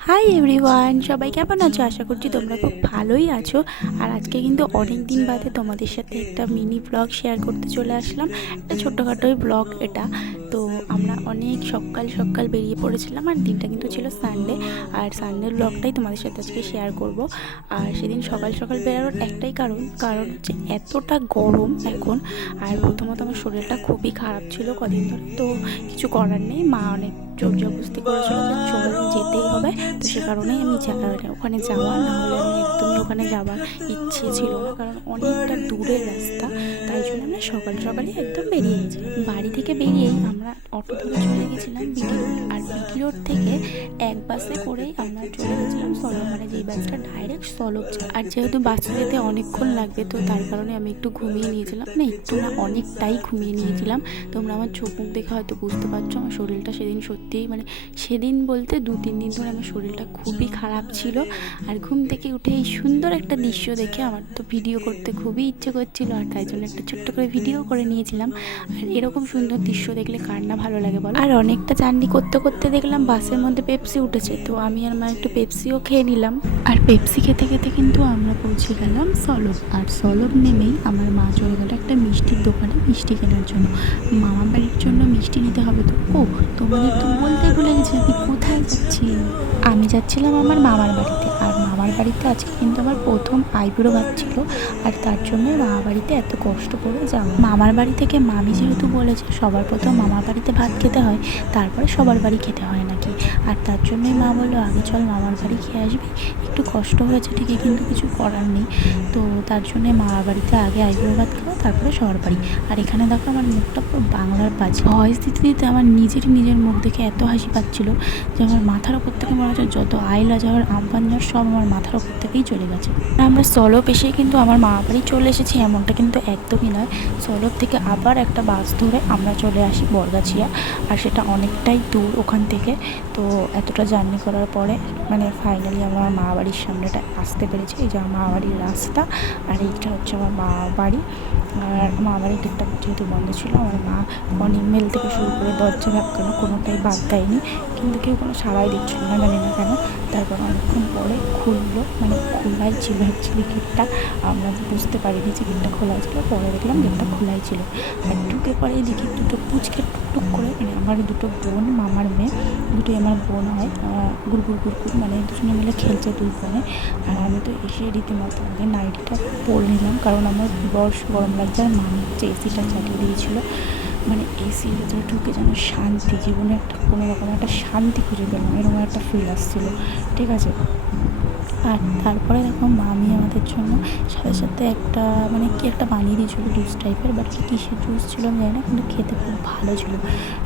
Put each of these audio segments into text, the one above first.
Hi everyone, সবাই কেমন আছো? আশা করছি তোমরা খুব ভালোই আছো। আর আজকে কিন্তু অনেক দিন বাদে তোমাদের সাথে একটা মিনি ব্লগ শেয়ার করতে চলে আসলাম। একটা ছোট্টখাটোই ব্লগ এটা। তো আমরা অনেক সকাল সকাল বেরিয়ে পড়েছিলাম, আর দিনটা কিন্তু ছিল সানডে। আর সানডের ব্লগটাই তোমাদের সাথে আজকে শেয়ার করব। আর সেদিন সকাল সকাল বেরোনোর একটাই কারণ হচ্ছে এতটা গরম এখন। আর প্রথমত আমার শরীরটা খুবই খারাপ ছিল কদিন ধরে, তো কিছু করার নেই, মা অনেক জোর জবরদস্তি করেছিল যে চল যেতেই হবে। তো সে কারণেই আমি ওখানে যাওয়া, না হলে আমি একদমই ওখানে যাওয়ার ইচ্ছে ছিল না, কারণ অনেকটা দূরের রাস্তা। তাই জন্য আমরা সকাল সকালই একদম বেরিয়ে গেছিলাম। বাড়ি থেকে বেরিয়েই আমরা অটো ধরে চলে গেছিলাম বিটি রোড। আর বিটি রোড থেকে এক বাসে করেই আমরা চলে গেছিলাম সলব, মানে যেই বাসটা ডাইরেক্ট সলব যায়। আর যেহেতু বাসে যেতে অনেকক্ষণ লাগবে, তো তার কারণে আমি একটু ঘুমিয়ে নিয়েছিলাম, না একটু না অনেকটাই ঘুমিয়ে নিয়েছিলাম। তোমরা আমার চোখ মুখ দেখে হয়তো বুঝতে পারছো আমার শরীরটা সেদিন সত্যিই, মানে সেদিন বলতে 2-3 দিন ধরে আমার শরীরটা খুবই খারাপ ছিল। আর ঘুম থেকে উঠে এই সুন্দর একটা দৃশ্য দেখে আমার তো ভিডিও করতে খুবই ইচ্ছে করছিল, আর তাই জন্য একটা ছোট্ট করে ভিডিও করে নিয়েছিলাম। আর এরকম সুন্দর দৃশ্য দেখলে কার না ভালো লাগে বলো। আর অনেকটা জার্নি করতে করতে দেখলাম বাসের মধ্যে পেপসি উঠেছে, তো আমি আর মা একটু পেপসিও খেয়ে নিলাম। আর পেপসি খেতে খেতে কিন্তু আমরা পৌঁছে গেলাম সলব। আর সলব নেমেই আমার মা চলে গেল একটা মিষ্টির দোকানে মিষ্টি কেনার জন্য। মামা বাড়ির জন্য মিষ্টি নিতে হবে তো। তোমাদের তো বলতে ভুলে গেছি আমি কোথায় যাচ্ছি। আমি যাচ্ছিলাম আমার মামার বাড়িতে। আর মামার বাড়িতে আজকে কিন্তু আমার প্রথম আইবুড়ো ভাত ছিল, আর তার জন্য মামার বাড়িতে এত কষ্ট করে যাওয়া। মামার বাড়ি থেকে মামি যেহেতু বলেছে সবার প্রথম মামার বাড়িতে ভাত খেতে হয়, তারপরে সবার বাড়ি খেতে হয় নাকি। আর তার জন্যই মা বললো আগে চল মামার বাড়ি খেয়ে আসবি। একটু কষ্ট হয়েছে ঠিকই, কিন্তু কিছু করার নেই। তো তার জন্যে মামার বাড়িতে আগে আইবুড়ো ভাত খাওয়া, তারপরে সবার বাড়ি। আর এখানে দেখো আমার মুখটা পুরো বাংলার বাজে। ভয়েস দিতে দিতে আমার নিজের মুখ দেখে এত হাসি পাচ্ছিল যে আমার মাথার ওপর থেকে মনে হচ্ছে যত আইলা যাওয়ার আমপান যাওয়ার সব আমার মাথার ওপর থেকেই চলে গেছে। আমরা সলব এসে কিন্তু আমার মামা বাড়ি চলে এসেছি এমনটা কিন্তু একদমই নয়। সলব থেকে আবার একটা বাস ধরে আমরা চলে আসি বরগাছিয়া। আর সেটা অনেকটাই দূর ওখান থেকে। তো এতটা জার্নি করার পরে মানে ফাইনালি আমার মামা বাড়ির সামনেটা আসতে পেরেছি। এই যে আমার মামা বাড়ির রাস্তা, আর এইটা হচ্ছে আমার মামা বাড়ি। আর মামা বাড়ির গেটটা যেহেতু বন্ধ ছিল, আমার মা অনিমেল থেকে শুরু করে দরজা ধাক্কানো কোনোটাই বাদ দেয়নি, কিন্তু কেউ কোনো সাড়াই দিচ্ছিল না, জানি না কেন। তারপর অনেকক্ষণ পরে খুললো, মানে খোলাই ছিল অ্যাকচুয়ালি গেটটা। আমরা বুঝতে পারিনি যে গেটটা খোলা ছিল, পরে দেখলাম গেটটা খোলাই ছিল। আর ঢুকে পরে দেখি দুটো পুচকে টুকটুক করে, মানে আমার দুটো বোন, মামার মেয়ে দুটোই আমার বোন হয়, গুড়গুড় মানে দুজনে মিলে খেলছে দুই বোনে। আর আমি তো এসে রীতিমতো আগে নাইটিটা পরে নিলাম, কারণ আমার বর্ষ গরম লাগছে। আর মামি হচ্ছে এসিটা চালিয়ে দিয়েছিল, মানে এসির ভেতরে ঢুকে যেন শান্তি, জীবনে একটা কোনো রকম একটা শান্তি খুঁজে পেলাম, এরকম একটা ফিল আসছিল। ঠিক আছে। আর তারপরে দেখো মামি আমাদের জন্য সাথে সাথে একটা মানে কি একটা বানিয়ে দিয়েছিলো জুস টাইপের, বাট কিসের জুস ছিল আমি জানি না, কিন্তু খেতে খুব ভালো ছিল,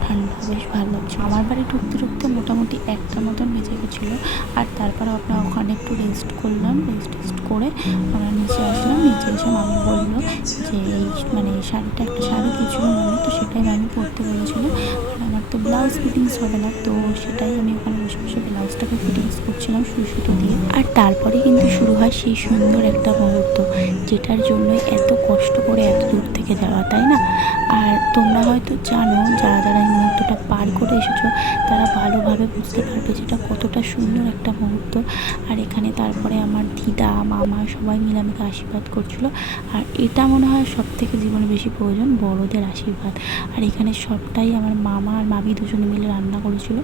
ঠান্ডা বেশ ভালো লাগছিল। আমার বাড়ি ঢুকতে ঢুকতে মোটামুটি একটা মতন বেজে গেছিলো। আর তারপরে আমরা ওখানে একটু রেস্ট করলাম, রেস্ট করে আমরা নিচে আসলাম। নিচে এসে মামি বললো যে এই মানে শাড়িটা, একটা শাড়ি কিছু মনে, তো সেটাই মামি পরতে বলেছিলো। আর আমার তো ব্লাউজ ফিটিংস হবে না, তো সেটাই আমি ওখানে বসে বসে ব্লাউজটাকে ফিটিংস করছিলাম সুই সুতো দিয়ে। আর তারপরে কিন্তু শুরু হয় সেই সুন্দর একটা মুহূর্ত, যেটার জন্যই এত কষ্ট করে এত দূর থেকে যাওয়া, তাই না? আর তোমরা হয়তো জানো, যারা যারা এই মুহূর্তটা পার করে এসেছো তারা ভালোভাবে বুঝতে পারবে যেটা কতটা সুন্দর একটা মুহূর্ত। আর এখানে তারপরে আমার দিদা, মামা সবাই মিলে আমাকে আশীর্বাদ করছিলো। আর এটা মনে হয় সব থেকে জীবনে বেশি প্রয়োজন, বড়দের আশীর্বাদ। আর এখানে সবটাই আমার মামা আর মামি দুজনে মিলে রান্না করেছিল।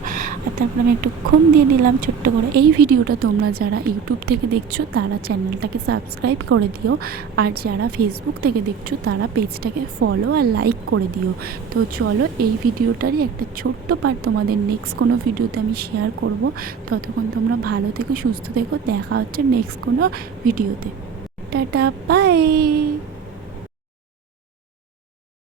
আর তারপরে আমি একটু ঘুম দিয়ে নিলাম ছোট্ট করে। এই ভিডিওটা তোমরা যারা ইউটিউব থেকে দেখছো তারা চ্যানেলটাকে সাবস্ক্রাইব করে দিও, আর যারা ফেসবুক থেকে দেখছো তারা পেজটাকে ফলো আর লাইক করে দিও। তো চলো এই ভিডিওটারই একটা ছোট্ট পার্ট তোমাদের নেক্সট কোনো ভিডিওতে আমি শেয়ার করব। ততক্ষণ তোমরা ভালো থেকো, সুস্থ থেকো, দেখা হচ্ছে নেক্সট কোনো ভিডিওতে। Tata, by.